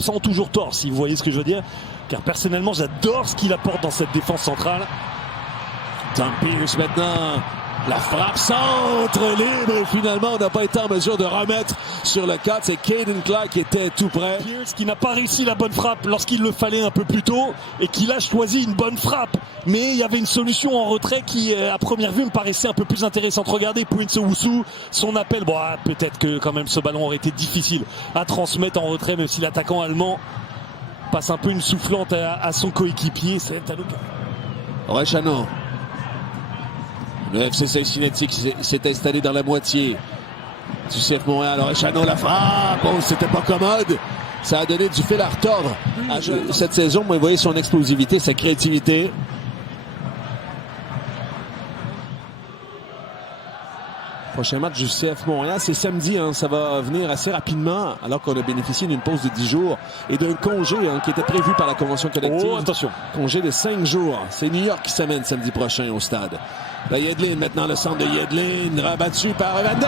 Sans toujours tort, si vous voyez ce que je veux dire. Car personnellement, j'adore ce qu'il apporte dans cette défense centrale. Tom Pierce maintenant. La frappe centre libre et finalement on n'a pas été en mesure de remettre sur le cadre. C'est Caden Clark qui était tout près. Pierce qui n'a pas réussi la bonne frappe lorsqu'il le fallait un peu plus tôt et qui a choisi une bonne frappe. Mais il y avait une solution en retrait qui à première vue me paraissait un peu plus intéressante. Regardez Prince Owusu, son appel. Bon, peut-être que quand même ce ballon aurait été difficile à transmettre en retrait, même si l'attaquant allemand passe un peu une soufflante à son coéquipier. C'est à l'occasion. Orechano. Le FC Cincinnati qui s'est installé dans la moitié du CF Montréal. Orechano, la frappe. Bon, c'était pas commode. Ça a donné du fil à retordre cette saison. Vous voyez son explosivité, sa créativité. Prochain match du CF Montréal, c'est samedi. Ça va venir assez rapidement, alors qu'on a bénéficié d'une pause de 10 jours et d'un congé qui était prévu par la convention collective. Oh, attention. Congé de 5 jours. C'est New York qui s'amène samedi prochain au stade. La Yedlin, maintenant le centre de Yedlin, rabattu par Evander.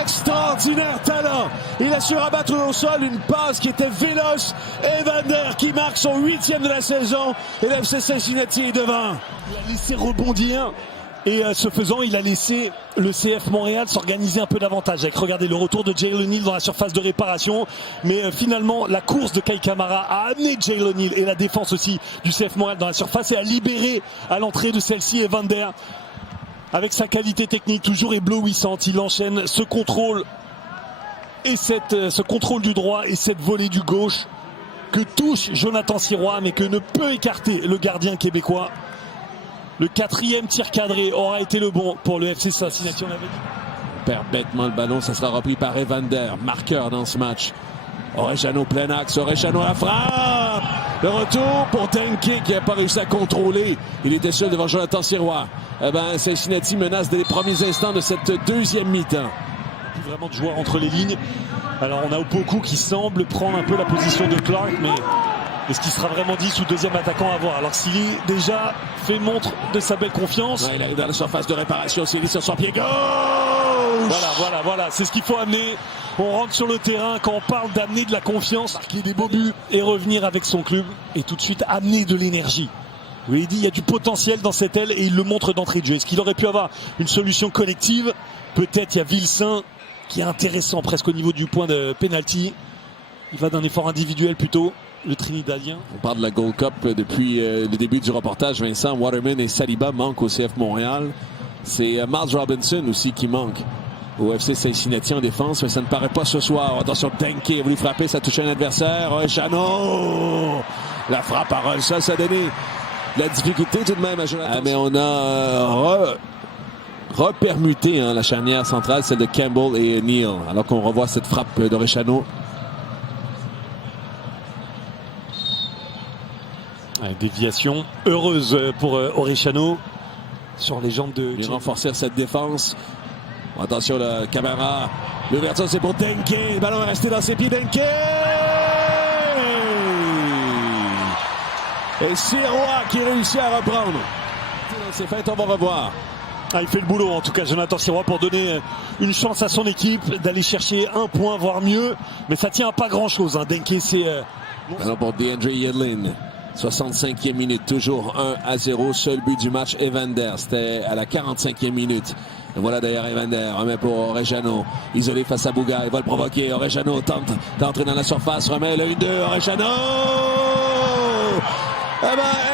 Extraordinaire talent. Il a su rabattre au sol une passe qui était véloce. Evander qui marque son 8e de la saison. Et l'FC Cincinnati est devant. Il a laissé rebondir. Et ce faisant, il a laissé le CF Montréal s'organiser un peu davantage. Avec, regardez, le retour de Jalen Hill dans la surface de réparation. Mais finalement, la course de Kei Kamara a amené Jalen Hill et la défense aussi du CF Montréal dans la surface et a libéré à l'entrée de celle-ci Evander. Avec sa qualité technique toujours éblouissante, il enchaîne ce contrôle et ce contrôle du droit et cette volée du gauche que touche Jonathan Sirois, mais que ne peut écarter le gardien québécois. Le 4e tir cadré aura été le bon pour le FC Cincinnati, on avait dit. Perd bêtement le ballon, ça sera repris par Evander, marqueur dans ce match. Orechano plein axe, Orechano à la frappe. Le retour pour Denke qui n'a pas réussi à contrôler. Il était seul devant Jonathan Sirois. Cincinnati menace dès les premiers instants de cette deuxième mi-temps. Vraiment de joueurs entre les lignes. Alors on a Opoku qui semble prendre un peu la position de Clark, mais est-ce qu'il sera vraiment 10 ou deuxième attaquant à voir? Alors s'il déjà fait montre de sa belle confiance. Ouais, il arrive dans la surface de réparation, Sili sur son pied gauche. Voilà, c'est ce qu'il faut amener. On rentre sur le terrain quand on parle d'amener de la confiance, marquer des beaux buts et revenir avec son club et tout de suite amener de l'énergie. Oui, il dit il y a du potentiel dans cette aile et il le montre d'entrée de jeu. Est-ce qu'il aurait pu avoir une solution collective? Peut-être. Il y a Vilsain qui est intéressant presque au niveau du point de penalty. Il va d'un effort individuel plutôt, le Trinidadien. On parle de la Gold Cup depuis le début du reportage. Vincent, Waterman et Saliba manquent au CF Montréal. C'est Miles Robinson aussi qui manque au FC Cincinnati en défense, mais ça ne paraît pas ce soir. Attention, Denke a voulu frapper, ça a touché un adversaire. Orechano! La frappe à Roll, ça a donné la difficulté tout de même à Jonathan. Mais on a repermuté la charnière centrale, celle de Campbell et Neal, alors qu'on revoit cette frappe d'Orechano. Déviation heureuse pour Orechano sur les jambes de... Il renforcer cette défense. Attention, la caméra. L'ouverture, c'est pour Denke. Le ballon est resté dans ses pieds. Denke! Et Sirois qui réussit à reprendre. C'est fait, on va revoir. Il fait le boulot, en tout cas, Jonathan Sirois, pour donner une chance à son équipe d'aller chercher un point, voire mieux. Mais ça tient à pas grand-chose. Denke, c'est... Ballon pour DeAndre Yedlin. 65e minute, toujours 1-0. Seul but du match, Evander. C'était à la 45e minute. Et voilà d'ailleurs Evander, remet pour Orechano. Isolé face à Bouga, il va le provoquer. Orechano tente d'entrer dans la surface, remet le 1-2. Orechano!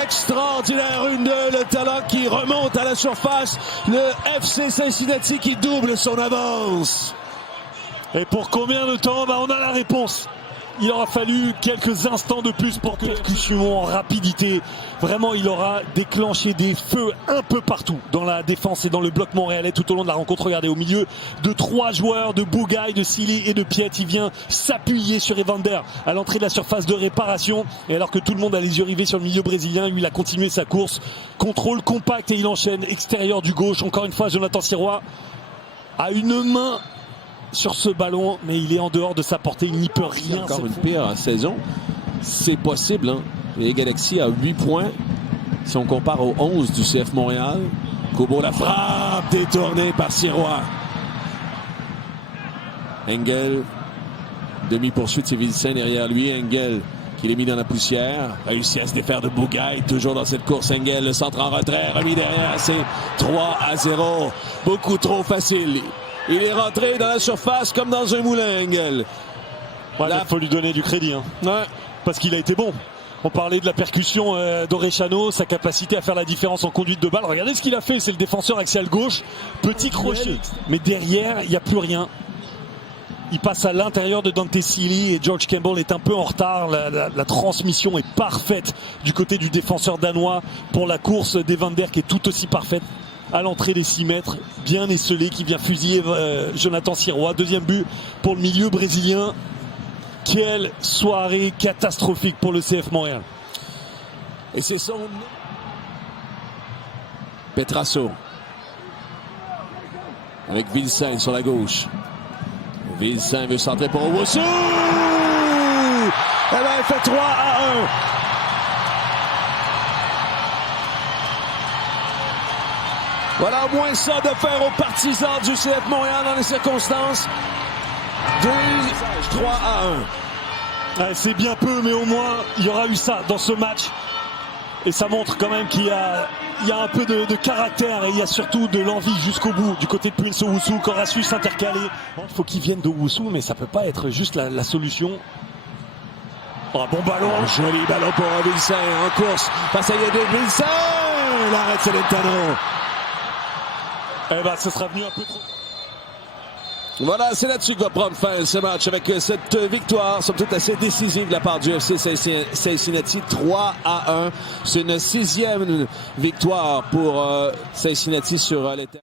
Extraordinaire 1-2, le talent qui remonte à la surface. Le FC Cincinnati qui double son avance. Et pour combien de temps? On a la réponse. Il aura fallu quelques instants de plus pour que percussion en rapidité. Vraiment, il aura déclenché des feux un peu partout dans la défense et dans le bloc montréalais tout au long de la rencontre. Regardez, au milieu de 3 joueurs, de Bougaï, de Sili et de Piet, il vient s'appuyer sur Evander à l'entrée de la surface de réparation. Et alors que tout le monde a les yeux rivés sur le milieu brésilien, lui, il a continué sa course. Contrôle compact et il enchaîne extérieur du gauche. Encore une fois, Jonathan Sirois a une main sur ce ballon, mais il est en dehors de sa portée, il n'y peut rien. Encore une pire saison, c'est possible. Les Galaxy à 8 points, si on compare aux 11 du CF Montréal. Kobo, la frappe détournée par Sirois. Engel, demi-poursuite, c'est Vilsain derrière lui. Engel qui l'est mis dans la poussière. Réussi à se défaire de Bougaï. Toujours dans cette course, Engel, le centre en retrait. Remis derrière, c'est 3-0. Beaucoup trop facile. Il est rentré dans la surface comme dans un moulin, Engel. Ouais, il faut lui donner du crédit. Hein. Ouais. Parce qu'il a été bon. On parlait de la percussion d'Orechano, sa capacité à faire la différence en conduite de balle. Regardez ce qu'il a fait, c'est le défenseur axial gauche. Petit crochet. Mais derrière, il n'y a plus rien. Il passe à l'intérieur de Dante Sealy et George Campbell est un peu en retard. La transmission est parfaite du côté du défenseur danois pour la course d'Evander qui est tout aussi parfaite à l'entrée des 6 mètres. Bien esselé qui vient fusiller Jonathan Sirois. Deuxième but pour le milieu brésilien. Quelle soirée catastrophique pour le CF Montréal. Et c'est son Petrasso avec Vilsain sur la gauche. Vilsain veut centrer pour Owusu. Eh bien, il fait 3-1. Voilà au moins ça de faire aux partisans du CF Montréal dans les circonstances. 3-1. Ouais, c'est bien peu, mais au moins il y aura eu ça dans ce match. Et ça montre quand même qu'il y a un peu de caractère et il y a surtout de l'envie jusqu'au bout du côté de Prince Owusu qui aura su s'intercaler. Il faut qu'il vienne d'Owusu, mais ça peut pas être juste la solution. Oh, bon ballon. Joli ballon pour Vilsain en course face à Yedid Vilsain. L'arrêt de Celentano. Eh ben, ce sera venu un peu trop. Voilà, c'est là-dessus que va prendre fin ce match avec cette victoire, somme toute assez décisive de la part du FC Cincinnati, 3-1. C'est une 6e victoire pour Cincinnati sur les terres.